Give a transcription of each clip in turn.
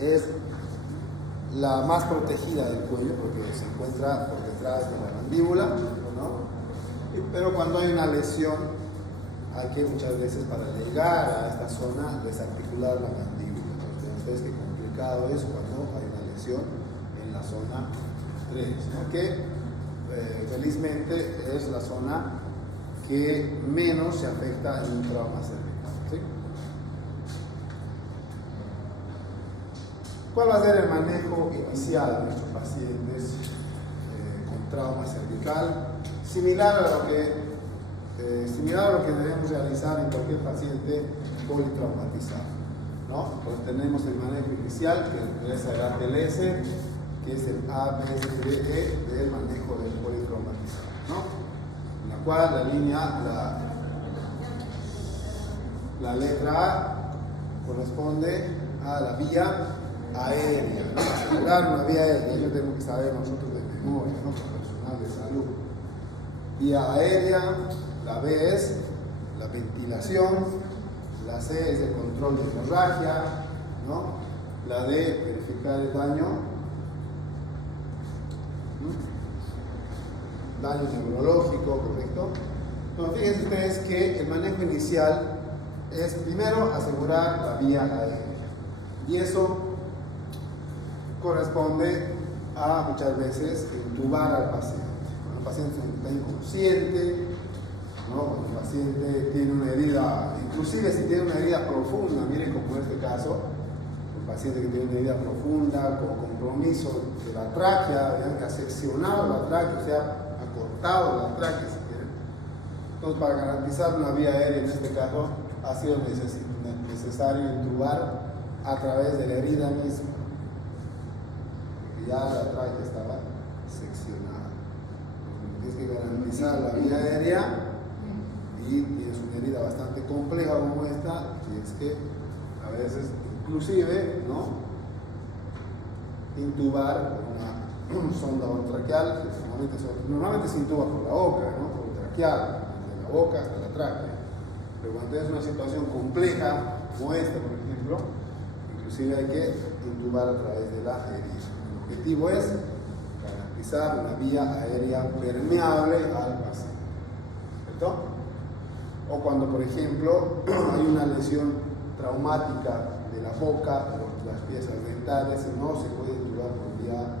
es la más protegida del cuello porque se encuentra por detrás de la mandíbula, ¿no? Pero cuando hay una lesión, hay que muchas veces para llegar a esta zona desarticular la mandíbula. Entonces, ustedes qué complicado es cuando hay una lesión en la zona 3, ¿no? Que felizmente es la zona que menos se afecta en un trauma cervical, ¿sí? ¿Cuál va a ser el manejo inicial de nuestros pacientes con trauma cervical? Similar a lo que debemos realizar en cualquier paciente politraumatizado, ¿no? Pues tenemos el manejo inicial, que es el ATLS, que es el ABCDE del manejo del politraumatizado, ¿no? En la cual la línea, la letra A corresponde a la vía aérea, ¿no? Asegurar una vía aérea, eso tenemos que saber nosotros de memoria, ¿no? Como personal de salud. Vía aérea, la B es la ventilación, la C es el control de hemorragia, ¿no? La D, verificar el daño neurológico, ¿correcto? Entonces, fíjense ustedes que el manejo inicial es primero asegurar la vía aérea, y eso corresponde a muchas veces intubar al paciente. Cuando el paciente está inconsciente, ¿no? Cuando el paciente tiene una herida, inclusive si tiene una herida profunda, miren como en este caso, un paciente que tiene una herida profunda, con compromiso de la tráquea, vean que ha seccionado la tráquea, o sea, ha cortado la tráquea, si quieren. Entonces, para garantizar una vía aérea en este caso, ha sido necesario intubar a través de la herida misma. Ya la tráquea estaba seccionada. Entonces, tienes que garantizar la vía aérea y tienes una herida bastante compleja como esta, tienes que a veces inclusive, ¿no?, intubar con una sonda orotraqueal, que normalmente se intuba por la boca, ¿no?, orotraqueal, desde la boca hasta la tráquea. Pero cuando tienes una situación compleja como esta, por ejemplo, inclusive hay que intubar a través de la herida. El objetivo es garantizar una vía aérea permeable al paciente, ¿cierto? O cuando, por ejemplo, hay una lesión traumática de la boca, de las piezas dentales, no se puede intubar por vía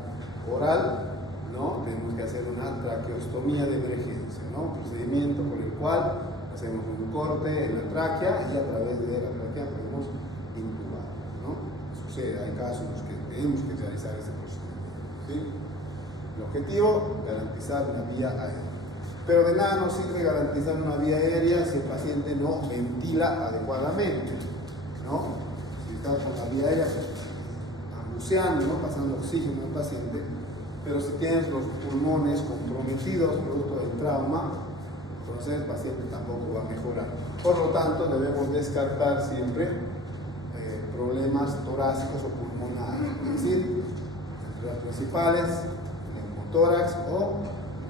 oral, ¿no? Tenemos que hacer una traqueostomía de emergencia, ¿no? Un procedimiento por el cual hacemos un corte en la tráquea y a través de la tráquea podemos intubar, ¿no? Sucede, hay casos en los que tenemos que realizar ese procedimiento, ¿sí? El objetivo, garantizar una vía aérea. Pero de nada nos sirve garantizar una vía aérea si el paciente no ventila adecuadamente, ¿no? Si está con la vía aérea buceando, ¿no?, pasando oxígeno al paciente, pero si tienes los pulmones comprometidos producto del trauma, entonces el paciente tampoco va a mejorar. Por lo tanto, debemos descartar siempre problemas torácicos o pulmonares, es decir, entre las principales, neumotórax o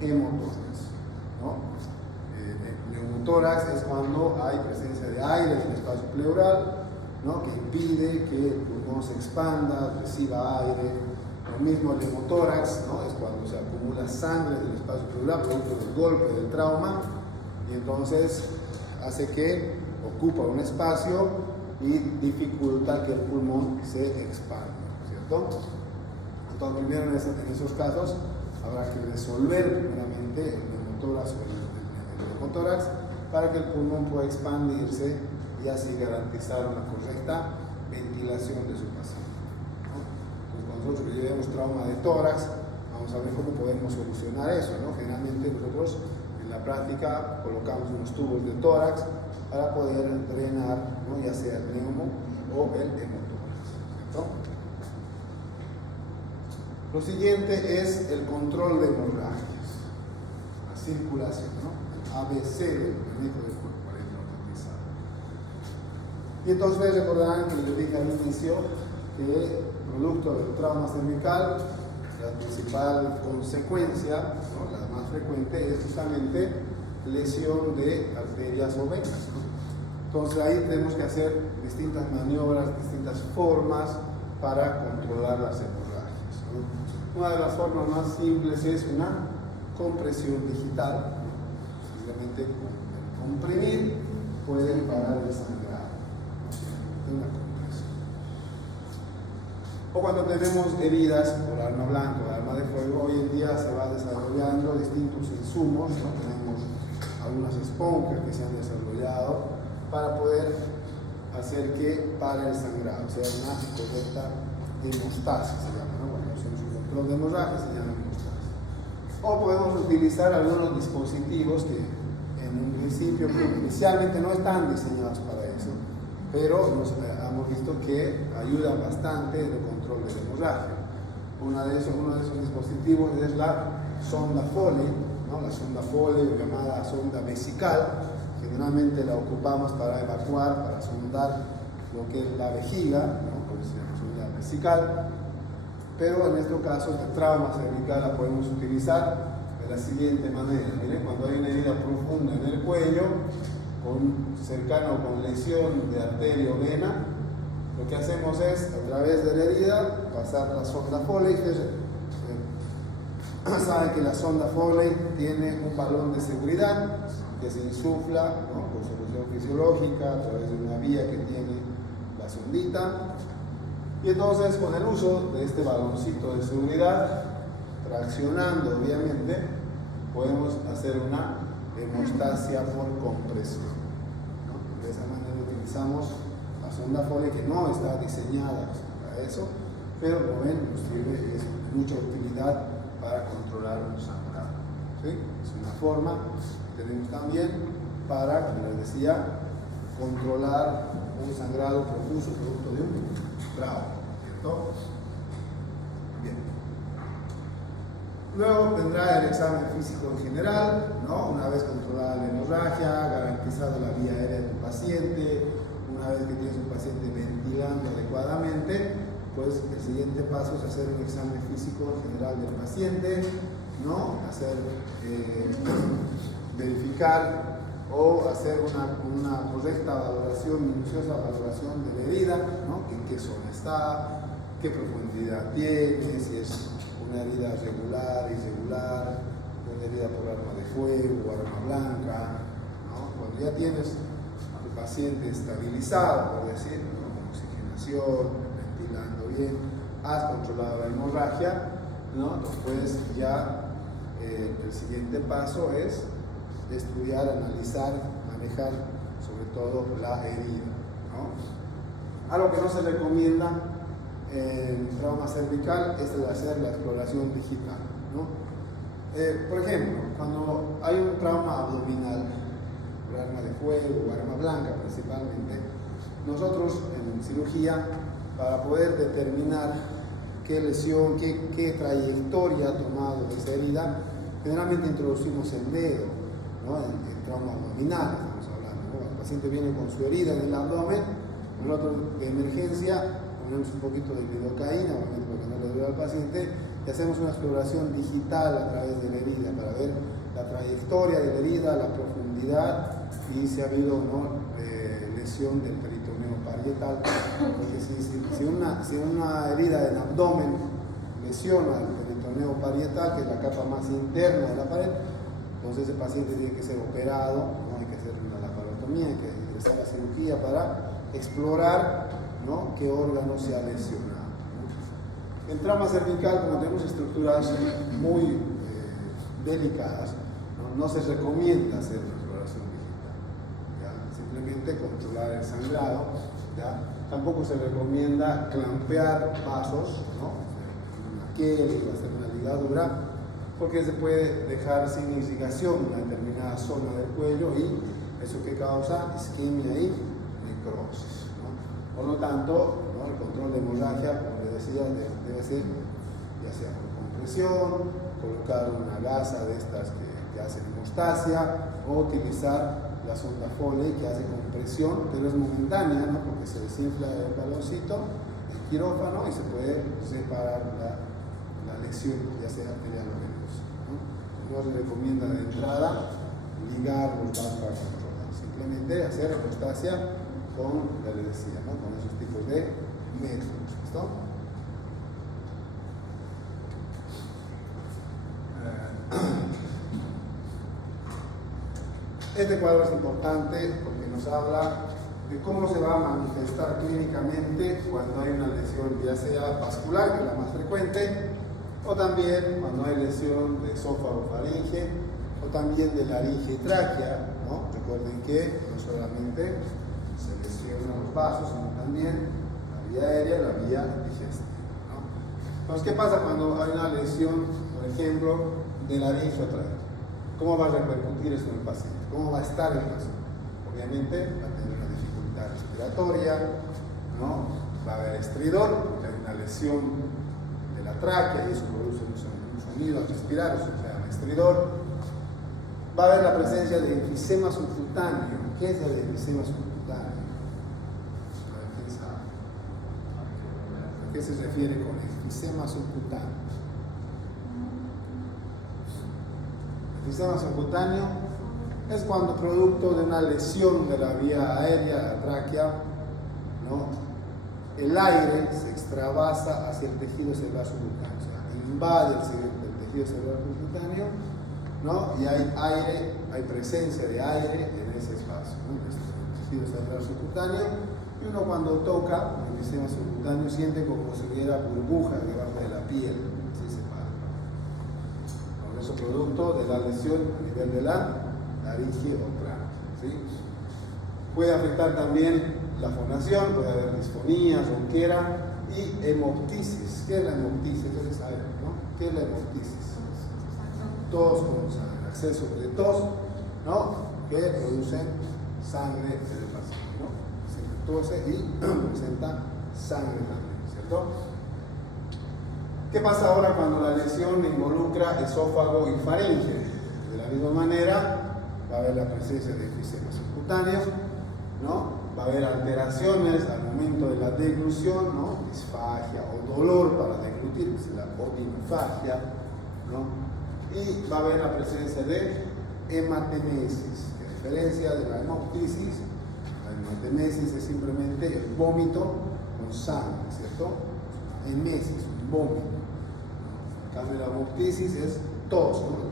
hemotórax, ¿no? Neumotórax es cuando hay presencia de aire en el espacio pleural, ¿no?, que impide que el pulmón se expanda, reciba aire. Lo mismo el hemotórax, ¿no?, es cuando se acumula sangre en el espacio pleural producto del golpe del trauma, y entonces hace que ocupa un espacio y dificulta que el pulmón se expanda, ¿cierto? Entonces, primero en esos casos habrá que resolver primeramente el neumotórax o el hemotórax para que el pulmón pueda expandirse y así garantizar una correcta ventilación de su paciente, ¿no? Entonces, cuando nosotros llevemos trauma de tórax, vamos a ver cómo podemos solucionar eso, ¿no? Generalmente nosotros en la práctica colocamos unos tubos de tórax para poder drenar, ¿no?, ya sea el neumo o el hemotórax, ¿cierto? Lo siguiente es el control de hemorragias, la circulación, ¿no?, el ABC del manejo del cuerpo traumatizado. Y entonces ustedes recordarán que les dije al inicio que producto del trauma cervical, la principal consecuencia, ¿no?, la más frecuente, es justamente lesión de arterias o venas, ¿no? Entonces ahí tenemos que hacer distintas maniobras, distintas formas para controlar las hemorragias, ¿no? Una de las formas más simples es una compresión digital, ¿no? Simplemente con el comprimir pueden parar el sangrado, ¿no? Una compresión. O cuando tenemos heridas por arma blanca o arma de fuego, hoy en día se va desarrollando distintos insumos, ¿no? Tenemos algunas esponjas que se han desarrollado para poder hacer que pare el sangrado, o sea, una correcta hemostasis se llama, ¿no? Cuando hacemos un control de hemorragia se llama hemostasis. O podemos utilizar algunos dispositivos que en un principio, inicialmente no están diseñados para eso, pero hemos visto que ayudan bastante en el control de la hemorragia. Uno de esos dispositivos es la sonda Foley, ¿no? La sonda Foley, llamada sonda vesical. Generalmente la ocupamos para evacuar, para sondar lo que es la vejiga, ¿no? Por eso se llama sonda vesical. Pero en estos casos de trauma cervical la podemos utilizar de la siguiente manera. Miren, cuando hay una herida profunda en el cuello, cercano con lesión de arteria o vena, lo que hacemos es, a través de la herida, pasar la sonda Foley. Saben que la sonda Foley tiene un balón de seguridad que se insufla, ¿no? Por solución fisiológica a través de una vía que tiene la sondita. Y entonces, con el uso de este baloncito de seguridad, traccionando obviamente, podemos hacer una hemostasia por compresión, ¿no? De esa manera utilizamos la sonda Foley, que no está diseñada para eso, pero como ven, nos sirve, es mucha utilidad para controlar un sangrado, ¿sí? Es una forma que tenemos también para, como les decía, controlar un sangrado profuso producto de un trauma, ¿cierto? Bien. Luego vendrá el examen físico en general, ¿no? Una vez controlada la hemorragia, garantizada la vía aérea del paciente, una vez que tienes un paciente ventilando adecuadamente, pues el siguiente paso es hacer un examen físico general del paciente, ¿no? Verificar o hacer una correcta valoración, minuciosa valoración de la herida, ¿no? En qué zona está, qué profundidad tiene, si es una herida regular, irregular, una herida por arma de fuego o arma blanca, ¿no? Cuando ya tienes al paciente estabilizado, por decir, ¿no? Con oxigenación, has controlado la hemorragia, ¿no? Después ya el siguiente paso es estudiar, analizar, manejar sobre todo la herida, ¿no? Algo que no se recomienda en trauma cervical es el hacer la exploración digital, ¿no? Por ejemplo, cuando hay un trauma abdominal por arma de fuego o arma blanca principalmente, nosotros en cirugía, para poder determinar qué lesión, qué trayectoria ha tomado esa herida, generalmente introducimos el dedo, ¿no? En trauma abdominal estamos hablando, ¿no? El paciente viene con su herida en el abdomen, nosotros de emergencia ponemos un poquito de lidocaína, obviamente porque no le duele al paciente, y hacemos una exploración digital a través de la herida para ver la trayectoria de la herida, la profundidad y si ha habido o no lesión del peritoneo parietal, porque si una herida en abdomen lesiona el peritoneo parietal, que es la capa más interna de la pared, entonces ese paciente tiene que ser operado, ¿no? Hay que hacer una laparotomía, hay que ingresar a la cirugía para explorar, ¿no? Qué órgano se ha lesionado, ¿no? En trauma cervical, como tenemos estructuras muy delicadas, no se recomienda hacer una exploración digital, ¿ya? Simplemente controlar el sangrado, ¿ya? Tampoco se recomienda clampear vasos, ¿no? Una query o hacer una ligadura, porque se puede dejar sin irrigación una determinada zona del cuello y eso que causa isquemia y necrosis, ¿no? Por lo tanto, ¿no? El control de hemorragia, como les decía, debe ser ya sea por compresión, colocar una gasa de estas que hacen hemostasia o utilizar la sonda Foley que hace compresión, pero es momentánea, ¿no? Porque se desinfla el baloncito, el quirófano y se puede separar la lesión, ya sea arterial o venosa, ¿no? No se recomienda de entrada ligar los vasos para controlar, simplemente hacer hemostasia con, ya les decía, ¿no? Con esos tipos de métodos, ¿listo? Este cuadro es importante porque nos habla de cómo se va a manifestar clínicamente cuando hay una lesión, ya sea vascular, que es la más frecuente, o también cuando hay lesión de esófago faringe, o también de laringe y tráquea, ¿no? Recuerden que no solamente se lesionan los vasos, sino también la vía aérea y la vía digestiva, ¿no? Entonces, ¿qué pasa cuando hay una lesión, por ejemplo, de laringe o tráquea? ¿Cómo va a repercutir eso en el paciente? ¿Cómo va a estar el paciente? Obviamente va a tener una dificultad respiratoria, ¿no? Va a haber estridor, porque hay una lesión de la tráquea y eso produce un sonido al respirar, eso se llama estridor. Va a haber la presencia de enfisema subcutáneo. ¿Qué es el enfisema subcutáneo? ¿Quién sabe? ¿A qué se refiere con enfisema subcutáneo? El enfisema subcutáneo es cuando producto de una lesión de la vía aérea, la tráquea, ¿no? El aire se extravasa hacia el tejido celular subcutáneo, o sea, invade el tejido celular subcutáneo, ¿no? Y hay aire, hay presencia de aire en ese espacio, ¿no? El tejido celular subcutáneo, y uno cuando toca el enfisema subcutáneo siente como si hubiera burbujas debajo de la piel, así se para. Por eso producto de la lesión a nivel de la laringe o tráquea, ¿sí? Puede afectar también la fonación, puede haber disfonía, ronquera y hemoptisis. ¿Qué es la hemoptisis? Ustedes saben, ¿no? ¿Qué es la hemoptisis? Tos con sangre, acceso de tos, ¿no? Que producen sangre en el paciente, ¿no? Se tose y presenta sangre también, ¿cierto? ¿Qué pasa ahora cuando la lesión involucra esófago y faringe? De la misma manera, va a haber la presencia de enfisema subcutáneo, ¿no? Va a haber alteraciones al momento de la deglución, ¿no? Disfagia o dolor para deglutir, que es la odinofagia, ¿no? Y va a haber la presencia de hematemesis, que a diferencia de la hemoptisis, la hematemesis es simplemente el vómito con sangre, ¿cierto? Emesis, un vómito. En cambio, la hemoptisis es tos, ¿no?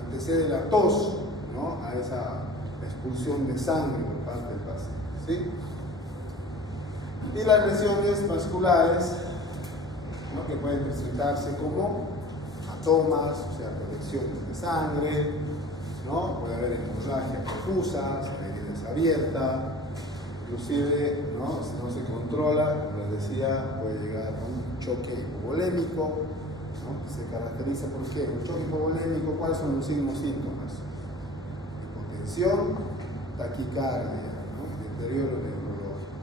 Antecede la tos, ¿no? A esa expulsión de sangre por parte del paciente, ¿sí? Y las lesiones vasculares, ¿no? Que pueden presentarse como hematomas, o sea, colecciones de sangre, ¿no? Puede haber hemorragia profusa, herida abierta, inclusive, ¿no? Si no se controla, como les decía, puede llegar a un choque hipovolémico, ¿no? Que se caracteriza por qué. Un choque hipovolémico, ¿cuáles son los signos síntomas? Hipotensión, taquicardia, ¿no? Deterioro neurológico.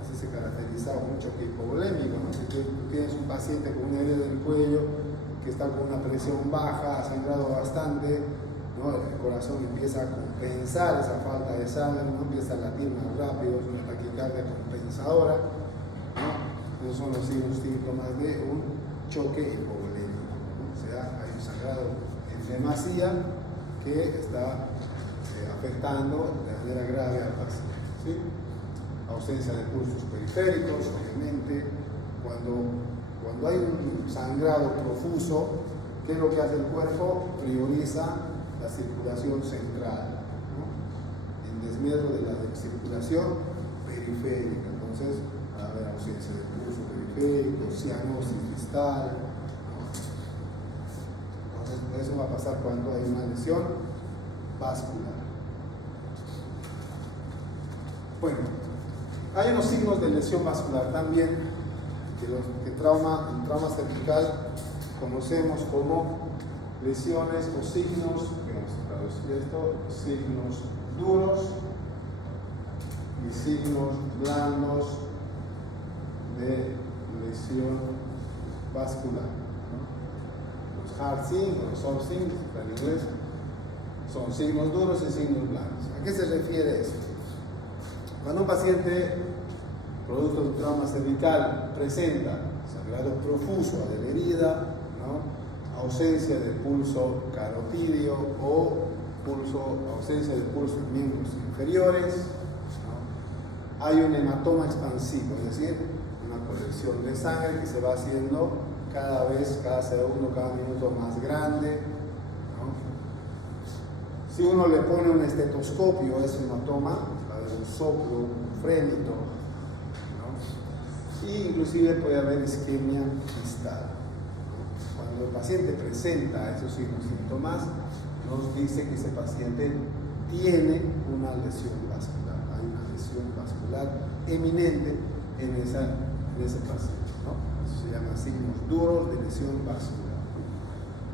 Así se caracteriza un choque hipovolémico, ¿no? Si tú tienes un paciente con una herida del cuello que está con una presión baja, ha sangrado bastante, ¿no? El corazón empieza a compensar esa falta de sangre, ¿no? Empieza a latir más rápido, es una taquicardia compensadora, ¿no? Esos son los signos síntomas de un choque hipovolémico, ¿no? O sea, hay un sangrado en demasía que está afectando de manera grave al paciente, ¿sí? Ausencia de pulsos periféricos, obviamente. Cuando hay un sangrado profuso, ¿qué es lo que hace el cuerpo? Prioriza la circulación central, ¿no? En desmedro de la circulación periférica. Entonces, va a haber ausencia de pulso periférico, cianosis distal, ¿no? Entonces, eso va a pasar cuando hay una lesión vascular. Bueno, hay unos signos de lesión vascular también que en trauma cervical conocemos como lesiones o signos, vamos a traducir esto, signos duros y signos blandos de lesión vascular, ¿no? Los hard signs o los soft signs en inglés son signos duros y signos blandos. ¿A qué se refiere esto? Cuando un paciente, producto de un trauma cervical, presenta sangrado profuso de la herida, ¿no? Ausencia de pulso carotidio o ausencia de pulso en miembros inferiores, ¿no? Hay un hematoma expansivo, es decir, una colección de sangre que se va haciendo cada vez, cada segundo, cada minuto más grande, ¿no? Si uno le pone un estetoscopio, es una toma, la de un soplo, un frémito, ¿no? Y inclusive puede haber isquemia distal. Cuando el paciente presenta esos signos y síntomas, nos dice que ese paciente tiene una lesión vascular. Hay una lesión vascular eminente en ese paciente, ¿no? Eso se llama signos duros de lesión vascular.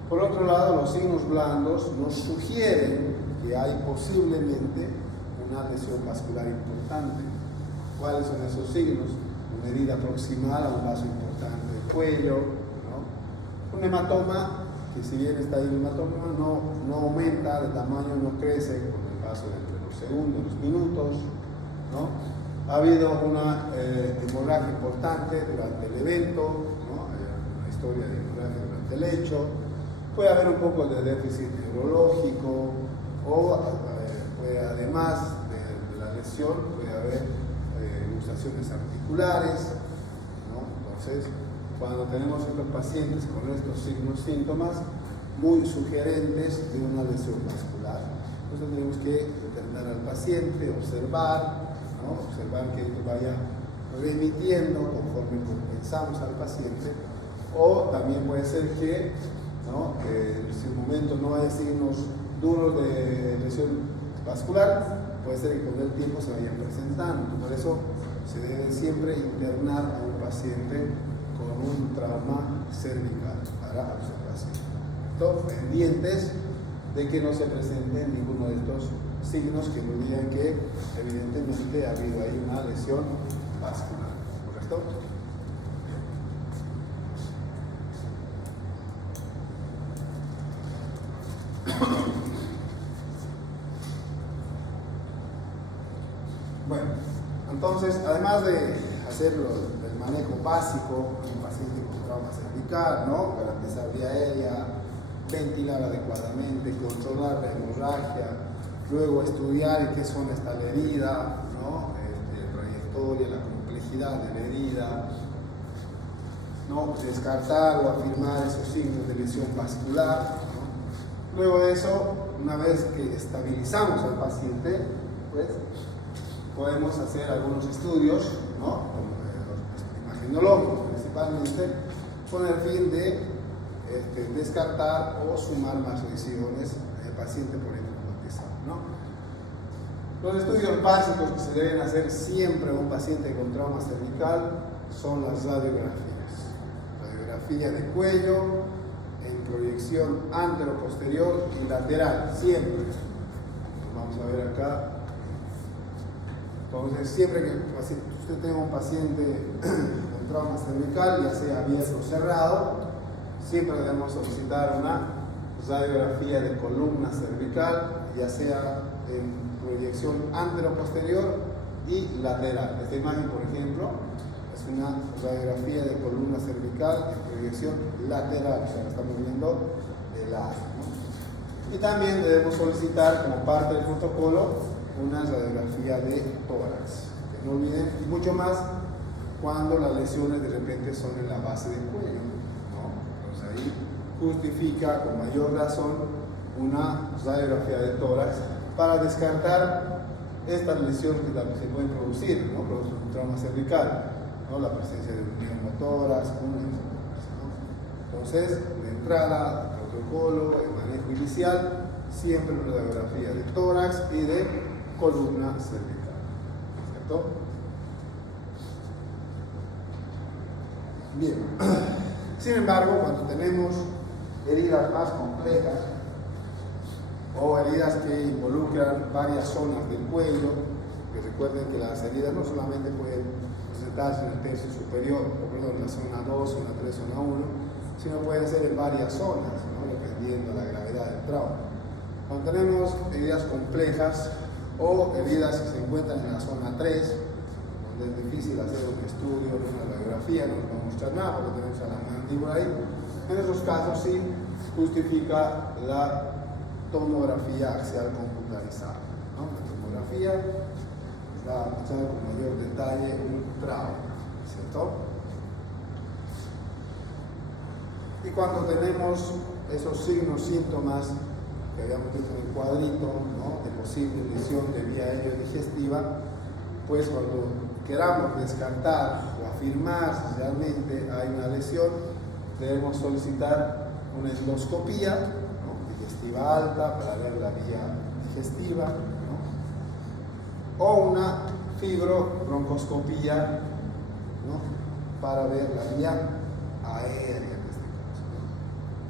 Por otro lado, los signos blandos nos sugieren que hay posiblemente una lesión vascular importante. ¿Cuáles son esos signos? Una herida proximal a un vaso importante del cuello, ¿no? Un hematoma, que si bien está ahí el hematoma, no aumenta de tamaño, no crece con el paso entre los segundos, los minutos, ¿no? Ha habido una hemorragia importante durante el evento, ¿no? Una historia de hemorragia durante el hecho. Puede haber un poco de déficit neurológico o puede, además de la lesión, puede haber luxaciones articulares, ¿no? Entonces, cuando tenemos estos pacientes con estos signos síntomas muy sugerentes de una lesión vascular, entonces tenemos que internar al paciente, observar, ¿no? Observar que esto vaya remitiendo conforme compensamos al paciente, o también puede ser que, ¿no? En ese momento no hay signos duros de lesión vascular, puede ser que con el tiempo se vayan presentando. Por eso se debe siempre internar a un paciente con un trauma cervical para observación. Entonces, pendientes de que no se presenten ninguno de estos signos que nos digan que evidentemente ha habido ahí una lesión vascular. ¿Correcto? Bueno, entonces, además de hacer el manejo básico en un paciente con trauma cervical, ¿no? Garantizar vía aérea, ventilar adecuadamente, controlar la hemorragia, luego estudiar qué zona está la herida, ¿no? Trayectoria, la complejidad de la herida, ¿no? Descartar o afirmar esos signos de lesión vascular, ¿no? Luego de eso, una vez que estabilizamos al paciente, pues podemos hacer algunos estudios, ¿no? Imagenológicos principalmente, con el fin de descartar o sumar más lesiones del paciente por traumatizado, ¿no? Los estudios básicos que se deben hacer siempre a un paciente con trauma cervical son las radiografías. Radiografía de cuello, en proyección antero-posterior y lateral, siempre. Vamos a ver acá. Entonces, siempre que usted tenga un paciente con trauma cervical, ya sea abierto o cerrado, siempre debemos solicitar una radiografía de columna cervical, ya sea en proyección antero-posterior y lateral. Esta imagen, por ejemplo, es una radiografía de columna cervical en proyección lateral, o sea, la estamos viendo de lado, ¿no? Y también debemos solicitar, como parte del protocolo, una radiografía de tórax. Que no olviden, y mucho más cuando las lesiones de repente son en la base del cuello, ¿no? Entonces ahí justifica con mayor razón una radiografía de tórax para descartar estas lesiones que también se pueden producir, ¿no? Por un trauma cervical, ¿no? La presencia de un neumotórax, ¿no? Entonces, de entrada, protocolo, el manejo inicial, siempre una radiografía de tórax y de columna cervical, ¿cierto? Bien. Sin embargo, cuando tenemos heridas más complejas o heridas que involucran varias zonas del cuello, que recuerden que las heridas no solamente pueden presentarse en el tercio superior, o perdón, en la zona 2, zona 3, zona 1, sino pueden ser en varias zonas, ¿no? Dependiendo de la gravedad del trauma. Cuando tenemos heridas complejas o heridas que se encuentran en la zona 3, donde es difícil hacer un estudio, una radiografía, no nos va a mostrar nada porque tenemos a la mandíbula ahí. En esos casos sí justifica la tomografía axial computarizada, ¿no? La tomografía va a mostrar con mayor detalle un trauma, ¿cierto? Y cuando tenemos esos signos, síntomas que habíamos visto en el cuadrito, ¿no?, de posible lesión de vía aérea digestiva, pues cuando queramos descartar o afirmar si realmente hay una lesión, debemos solicitar una endoscopía, ¿no?, digestiva alta para ver la vía digestiva, ¿no?, o una fibrobroncoscopía, ¿no?, para ver la vía aérea en este caso, ¿no?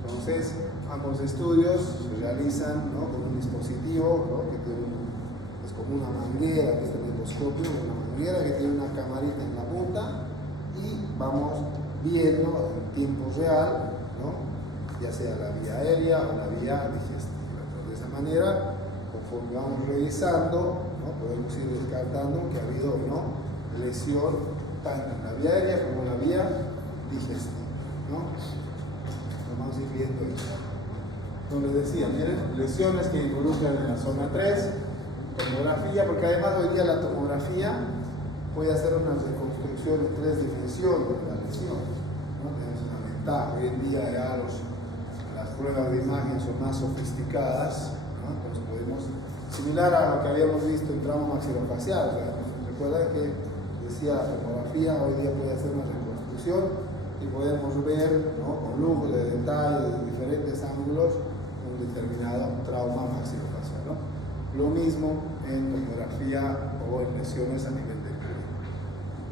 Entonces, ambos estudios se realizan, ¿no?, con un dispositivo, ¿no?, que tiene es como una manguera, que es el endoscopio, una manguera que tiene una camarita en la punta, y vamos viendo en tiempo real, ¿no?, ya sea la vía aérea o la vía digestiva. Entonces, de esa manera, conforme vamos revisando, ¿no?, podemos ir descartando que ha habido, ¿no?, lesión tanto en la vía aérea como en la vía digestiva, ¿no? Vamos a ir viendo eso. Como les decía, miren, lesiones que involucran en la zona 3, tomografía, porque además hoy día la tomografía puede hacer una reconstrucción en 3 dimensiones de la lesión, ¿no? Tenemos una ventaja. Hoy en día ya las pruebas de imagen son más sofisticadas, ¿no? Entonces podemos, similar a lo que habíamos visto en trauma maxilofacial, recuerda que decía la tomografía hoy día puede hacer una reconstrucción y podemos ver, ¿no?, con lujo de detalle, de diferentes ángulos, un determinado trauma maxilofacial, ¿no? Lo mismo en tomografía o en lesiones a nivel del cuello,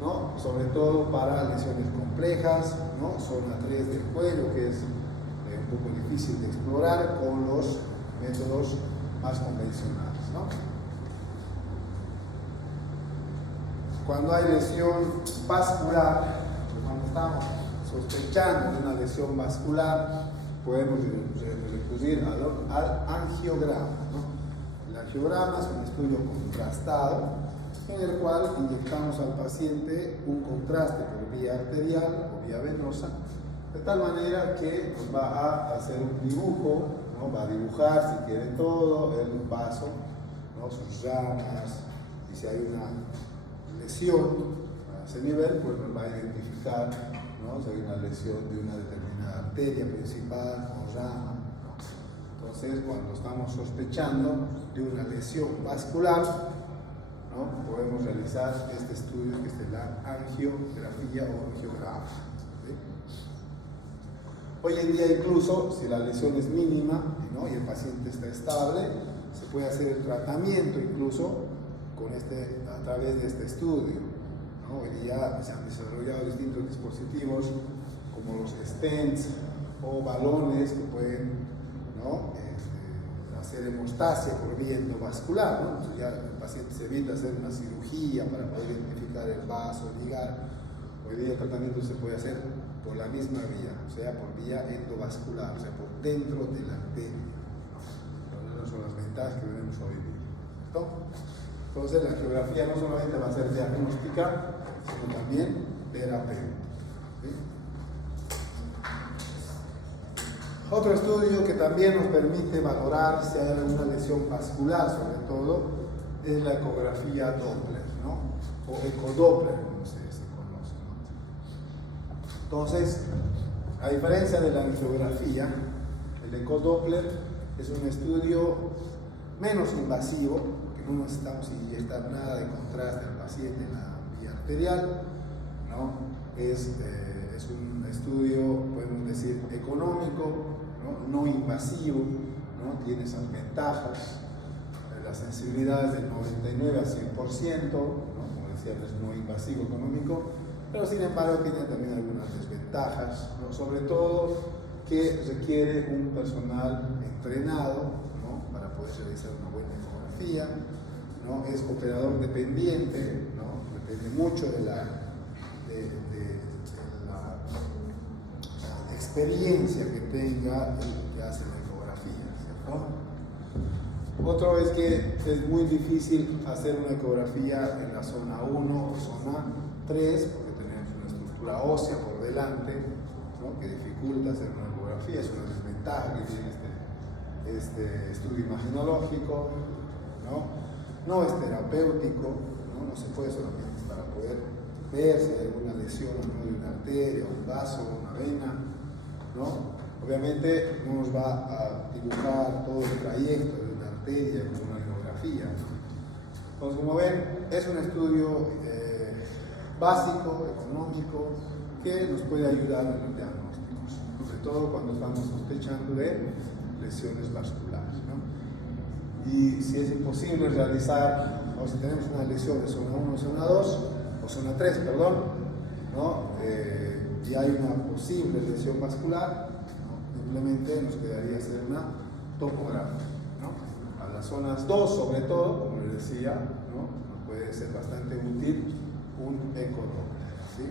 ¿no?, sobre todo para lesiones complejas, ¿no?, zona 3 del cuello, que es un poco difícil de explorar con los métodos más convencionales, ¿no? Cuando hay lesión vascular, cuando estamos sospechando de una lesión vascular, podemos recurrir al angiograma, ¿no? El angiograma es un estudio contrastado en el cual inyectamos al paciente un contraste por vía arterial o vía venosa, de tal manera que nos va a hacer un dibujo, ¿no?, va a dibujar, si quiere, todo el vaso, ¿no?, sus ramas, y si hay una lesión a ese nivel, pues nos va a identificar, ¿no?, si hay una lesión de una determinada arteria principal o rama, ¿no? Entonces, cuando estamos sospechando de una lesión vascular, ¿no?, podemos realizar este estudio que es la angiografía o angiograma, ¿sí? Hoy en día, incluso si la lesión es mínima, ¿no?, y el paciente está estable, se puede hacer el tratamiento incluso a través de este estudio, ¿no? Hoy día se han desarrollado distintos dispositivos como los stents o balones que pueden, ¿no?, hacer hemostasia por vía endovascular, ¿no? Entonces ya el paciente se evita hacer una cirugía para poder identificar el vaso, ligar. Hoy día el tratamiento se puede hacer por la misma vía, o sea, por vía endovascular, o sea, por dentro de la arteria. Esas son las ventajas que tenemos hoy día, ¿no? Entonces, la angiografía no solamente va a ser diagnóstica, sino también terapéutica, ¿sí? Otro estudio que también nos permite valorar si hay alguna lesión vascular, sobre todo, es la ecografía Doppler, ¿no?, o ecodoppler, como se conoce, ¿no? Entonces, a diferencia de la angiografía, el ecodoppler es un estudio menos invasivo, porque no necesitamos inyectar nada de contraste al paciente en la vía arterial, ¿no? Es un estudio, podemos decir, económico, no invasivo, ¿no? Tiene esas ventajas, la sensibilidad es del 99 a 100%, ¿no? Como decía, es no invasivo económico, pero sin embargo tiene también algunas desventajas, ¿no? Sobre todo que requiere un personal entrenado, ¿no?, para poder realizar una buena ecografía, ¿no? Es operador dependiente, ¿no?, depende mucho de la experiencia que tenga el que hace la ecografía, ¿cierto? Otro es que es muy difícil hacer una ecografía en la zona 1 o zona 3 porque tenemos una estructura ósea por delante, ¿no?, que dificulta hacer una ecografía. Es una desventaja que tiene este estudio imagenológico, no es terapéutico, no se puede solamente para poder ver si hay alguna lesión o no de una arteria, un vaso, una vena, ¿no? Obviamente no nos va a dibujar todo el trayecto de una arteria con una radiografía. Entonces, como ven, es un estudio básico, económico, que nos puede ayudar en los diagnósticos, sobre todo cuando estamos sospechando de lesiones vasculares, ¿no? Y si es imposible realizar, o si tenemos una lesión de zona 1, zona 2, o zona 3, perdón, ¿no? Y hay una posible lesión vascular, ¿no? Simplemente nos quedaría hacer una tomografía, ¿no? A las zonas 2, sobre todo, como les decía, ¿no? Nos puede ser bastante útil un ecodoppler, ¿sí?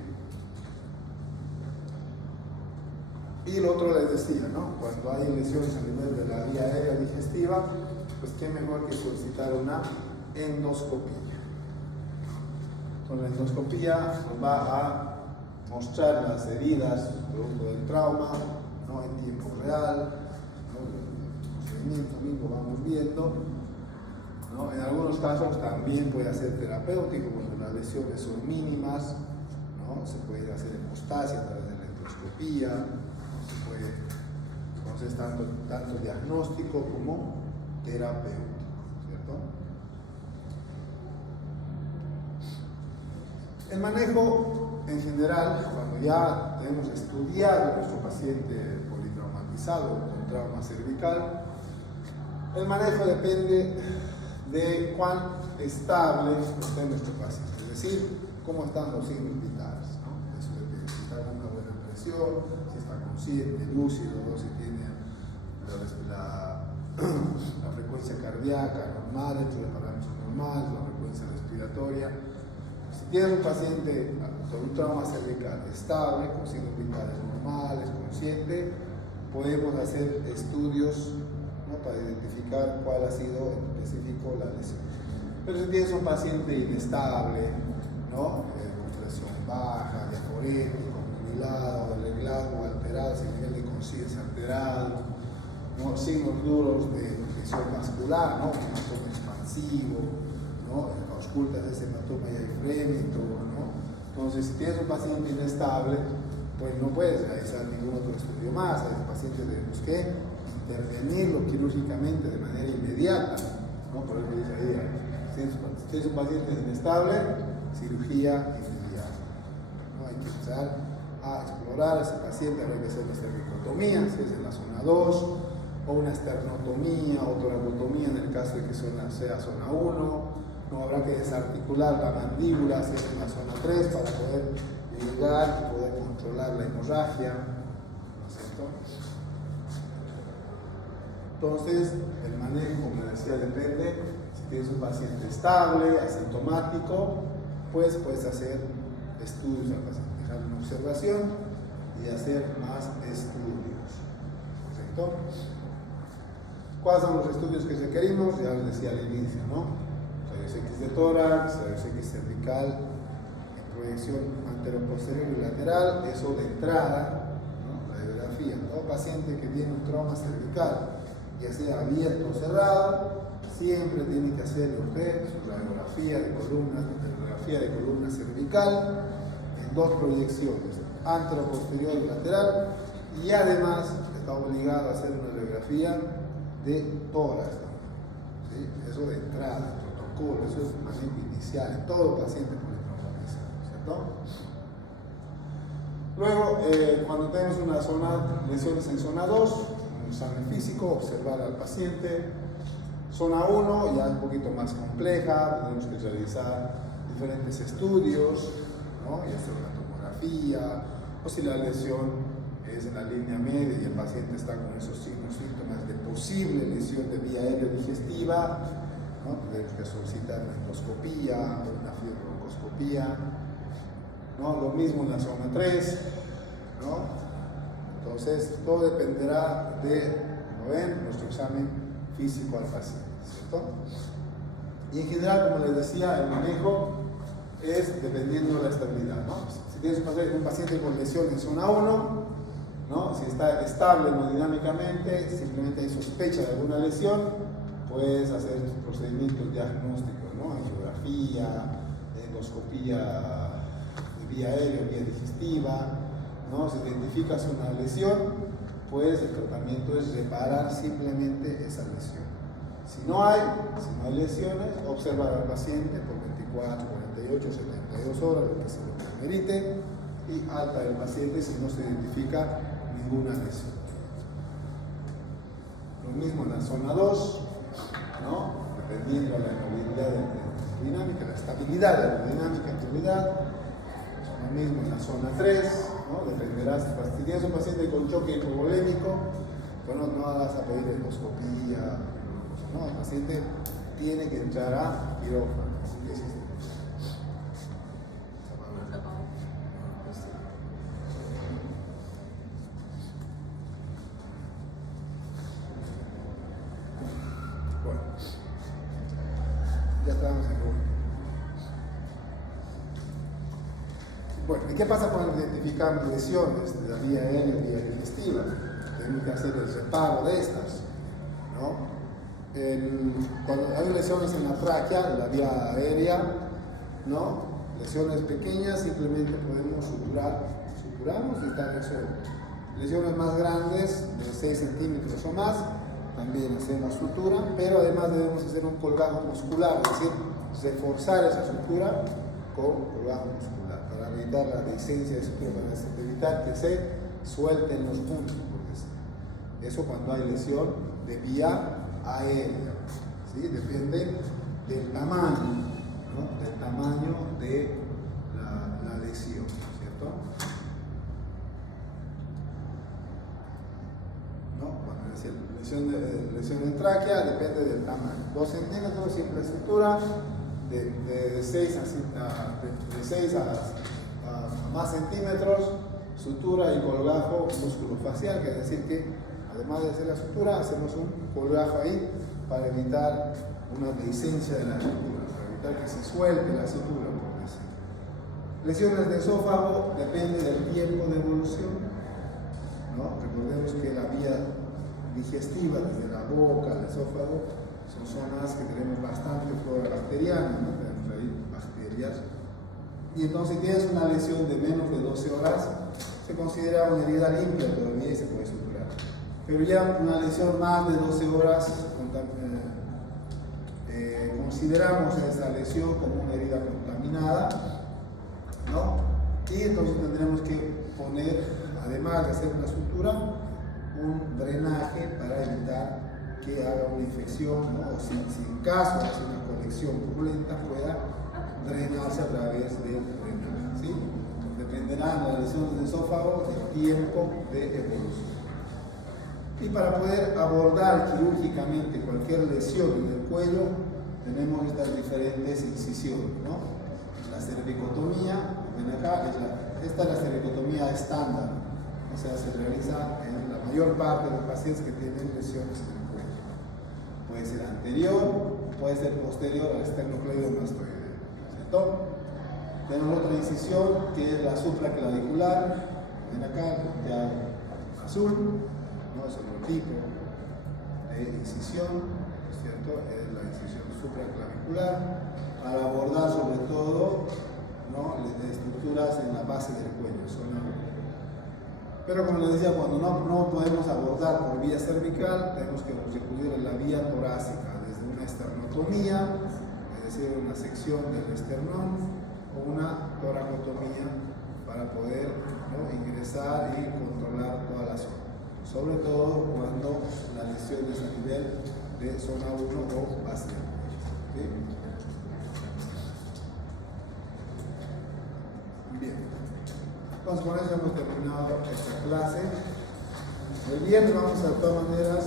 Y lo otro les decía, ¿no? Cuando hay lesiones a nivel de la vía aérea digestiva, pues qué mejor que solicitar una endoscopía. Entonces, la endoscopía nos va a mostrar las heridas producto del trauma, ¿no? En tiempo real, ¿no? El procedimiento mismo vamos viendo, ¿no? En algunos casos también puede ser terapéutico cuando las lesiones son mínimas, ¿no? Se puede hacer hemostasia a través de la endoscopía, ¿no? Se puede, entonces, tanto diagnóstico como terapéutico, ¿cierto? El manejo en general, cuando ya tenemos estudiado a nuestro paciente politraumatizado con trauma cervical, el manejo depende de cuán estable esté nuestro paciente, es decir, cómo están los signos vitales, ¿no? Eso depende, si está con una buena presión, si está consciente, lúcido, si tiene la frecuencia cardíaca normal, dentro de parámetros normales, la frecuencia respiratoria. Si tienes un paciente con un trauma cervical estable, con signos vitales normales, consciente, podemos hacer estudios, ¿no? Para identificar cuál ha sido en específico la lesión. Pero si tienes un paciente inestable, ¿no? Con presión baja, diaforético, nubilado, reglado alterado, sin nivel de conciencia alterado, ¿no? Signos duros de infección vascular, ¿no? Un hematoma expansivo, ¿no? Auscultas ese hematoma diafrémico, ¿no? Entonces, si tienes un paciente inestable, pues no puedes realizar ningún otro estudio más. A ese paciente tenemos que intervenirlo quirúrgicamente de manera inmediata, ¿no? Por eso dice ahí, si tienes un paciente inestable, cirugía inmediata, ¿no? Hay que empezar a explorar a ese paciente, habrá que hacer una cervicotomía, si es en la zona 2, o una esternotomía o toracotomía en el caso de que sea zona 1, no habrá que desarticular la mandíbula si es en la zona 3 para poder llegar y poder controlar la hemorragia, ¿no es cierto? Entonces, el manejo, como decía, depende. Si tienes un paciente estable, asintomático, pues puedes hacer estudios al paciente, dejar una observación y hacer más estudios, ¿correcto? ¿Cuáles son los estudios que requerimos? Ya les decía al inicio, ¿no? Rayos X de tórax, rayos X cervical, en proyección anteroposterior y lateral, eso de entrada, ¿no? Radiografía. Todo paciente que tiene un trauma cervical, ya sea abierto o cerrado, siempre tiene que hacer su radiografía de columna cervical en 2 proyecciones, anteroposterior y lateral, y además está obligado a hacer una radiografía de tórax, ¿sí? Eso de entrada, protocolo, eso es manejo inicial en todo paciente politraumatizado, ¿cierto? Luego, cuando tenemos lesiones en zona 2, un examen físico, observar al paciente. Zona 1 ya un poquito más compleja, tenemos que realizar diferentes estudios, ¿no? Y hacer una tomografía, o si la lesión es en la línea media y el paciente está con esos síntomas de posible lesión de vía aérea digestiva, ¿no? Tenemos que solicitar una endoscopía o una fibrobroncoscopía, ¿no? Lo mismo en la zona 3, ¿no? Entonces, todo dependerá de, como ven, nuestro examen físico al paciente, ¿cierto? Y en general, como les decía, el manejo es dependiendo de la estabilidad, ¿no? Si tienes un paciente con lesión en zona 1, ¿no? Si está estable hemodinámicamente, simplemente hay sospecha de alguna lesión, puedes hacer procedimientos diagnósticos, ¿no? Angiografía, endoscopía de vía aérea, vía digestiva, ¿no? Si identificas una lesión, pues el tratamiento es reparar simplemente esa lesión. Si no hay lesiones, observar al paciente por 24, 48, 72 horas, lo que se lo merite, y alta del paciente si no se identifica ninguna lesión. Lo mismo en la zona 2, ¿no? Dependiendo de la movilidad dinámica, la estabilidad de la dinámica en actividad. Lo mismo en la zona 3, ¿no? Dependerá si tienes un paciente con choque hipovolémico, bueno, no vas a pedir endoscopía, no, el paciente tiene que entrar a quirófano. Bueno, ya estamos en el. Bueno, ¿y qué pasa cuando identificamos lesiones de la vía aérea y vía digestiva? Tenemos que hacer el reparo de estas, ¿no? Cuando hay lesiones en la tráquea, en la vía aérea, ¿no? Lesiones pequeñas, simplemente podemos suturamos y está resuelto. Lesiones más grandes, de 6 centímetros o más, también hacemos sutura, pero además debemos hacer un colgajo muscular, es decir, reforzar esa sutura con colgajo muscular para evitar la dehiscencia de sutura, para evitar que se suelten los puntos, porque eso cuando hay lesión de vía aérea, ¿sí? Depende del tamaño, ¿no? Del tamaño de la lesión, ¿cierto? ¿No? Cuando decía lesión de tráquea depende del tamaño. 2 centímetros, simple sutura, de 6 a más centímetros, sutura y colgajo músculo-facial, que es decir que además de hacer la sutura, hacemos un colgajo ahí para evitar una dehiscencia de la sutura, para evitar que se suelte la sutura, por decir. Lesiones de esófago depende del tiempo de evolución, ¿no? Recordemos que la vía digestiva, desde la boca al esófago, son zonas que tenemos bastante flora bacteriana, ¿no? Tenemos ahí bacterias. Y entonces, si tienes una lesión de menos de 12 horas, se considera una herida limpia todavía y se puede suturar. Pero ya una lesión más de 12 horas, consideramos esa lesión como una herida contaminada, ¿no? Y entonces tendremos que poner, además de hacer una sutura, un drenaje para evitar que haga una infección, ¿no? O si en caso de hacer una colección purulenta pueda drenarse a través del drenaje, ¿sí? Dependerá de la lesión del esófago el tiempo de evolución. Y para poder abordar quirúrgicamente cualquier lesión en el cuello, tenemos estas diferentes incisiones, ¿no? La cervicotomía, ven acá, esta es la cervicotomía estándar, o sea, se realiza en la mayor parte de los pacientes que tienen lesiones en el cuello. Puede ser anterior, puede ser posterior al esternocleidomastoideo, ¿cierto? Tenemos otra incisión que es la supraclavicular, ven acá, ya azul, ¿no? Es otro tipo de incisión, ¿cierto? Es la incisión supraclavicular para abordar sobre todo, ¿no? Estructuras en la base del cuello, zona 1. Pero como les decía, cuando no podemos abordar por vía cervical, tenemos que recurrir a la vía torácica, desde una esternotomía, es decir, una sección del esternón, o una toracotomía para poder, ¿no? ingresar y controlar toda la zona. Sobre todo cuando la lesión es a nivel de zona 1 o base del cuello. ¿Sí? Bien. Entonces con eso hemos terminado esta clase. El viernes vamos a de todas maneras